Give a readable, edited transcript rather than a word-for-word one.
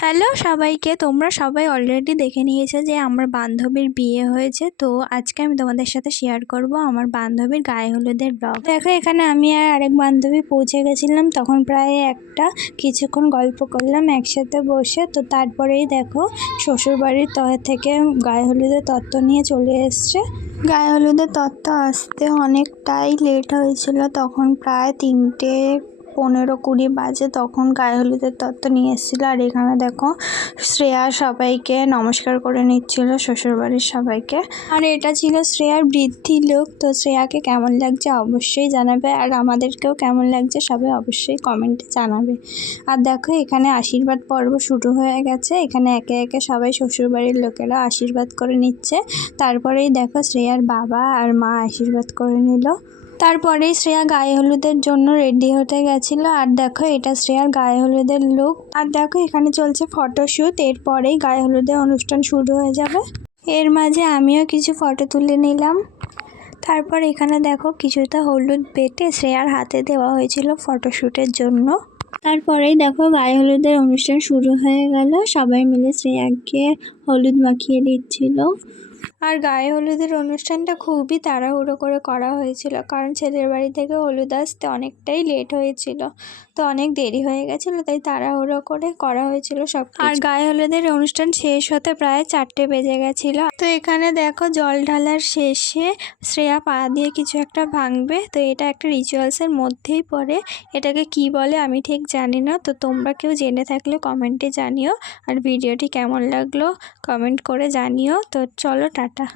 Hello সবাইকে, তোমরা সবাই অলরেডি দেখে নিয়েছো যে আমার বান্ধবীর বিয়ে হয়েছে। তো আজকে আমি তোমাদের সাথে শেয়ার করব আমার বান্ধবীর গায়ে হলুদের ব্লগ। দেখো এখানে আমি আর আরেক বান্ধবী পৌঁছে গেছিলাম, তখন প্রায় কিছুক্ষণ গল্প করলাম একসাথে বসে। তো তারপরেই দেখো শ্বশুরবাড়ির থেকে গায়ে হলুদের তত্ত্ব নিয়ে চলে এসছে। গায়ে হলুদের তত্ত্ব আসতে অনেকটাই লেট হয়েছিল, তখন প্রায় 3:15-20 বাজে তখন গায়ে হলুদের তত্ত্ব নিয়ে এসেছিলো। আর এখানে দেখো শ্রেয়া সবাইকে নমস্কার করে নিচ্ছিল, শ্বশুরবাড়ির সবাইকে। আর এটা ছিল শ্রেয়ার বৃদ্ধি লোক। তো শ্রেয়াকে কেমন লাগছে অবশ্যই জানাবে, আর আমাদেরকেও কেমন লাগছে সবাই অবশ্যই কমেন্টে জানাবে। আর দেখো এখানে আশীর্বাদ পর্ব শুরু হয়ে গেছে, এখানে একে একে সবাই শ্বশুরবাড়ির লোকেরা আশীর্বাদ করে নিচ্ছে। তারপরেই দেখো শ্রেয়ার বাবা আর মা আশীর্বাদ করে নিল। তারপরেই শ্রেয়া গায়ে হলুদের জন্য রেডি হতে গেছিলো। আর দেখো এটা শ্রেয়ার গায়ে হলুদের লুক। আর দেখো এখানে চলছে ফটোশ্যুট, এরপরেই গায়ে হলুদের অনুষ্ঠান শুরু হয়ে যাবে। এর মাঝে আমিও কিছু ফটো তুলে নিলাম। তারপর এখানে দেখো কিছুটা হলুদ বেটে শ্রেয়ার হাতে দেওয়া হয়েছিল ফটোশ্যুটের জন্য। তারপরেই দেখো গায়ে হলুদের অনুষ্ঠান শুরু হয়ে গেল, সবাই মিলে শ্রেয়াকে হলুদ মাখিয়ে দিচ্ছিল। আর গায়ে হলুদের অনুষ্ঠানটা খুবই তাড়াহুড়ো করে করা হয়েছিল, কারণ ছেলের বাড়ি থেকে হলুদ আসতে অনেকটাই লেট হয়েছিল, তো অনেক দেরি হয়ে গেছিলো, তাই তাড়াহুড়ো করে করা হয়েছিল সব। আর গায়ে হলুদের অনুষ্ঠান শেষ হতে প্রায় 4টে বেজে গেছিলো। তো এখানে দেখো জল ঢালার শেষে শ্রেয়া পা দিয়ে কিছু একটা ভাঙবে, তো এটা একটা রিচুয়ালসের মধ্যেই পড়ে। এটাকে কি বলে আমি ঠিক জানি না, তো তোমরা কেউ জেনে থাকলে কমেন্টে জানিও। আর ভিডিওটি কেমন লাগলো কমেন্ট করে জানিও। তো চলো টাটা।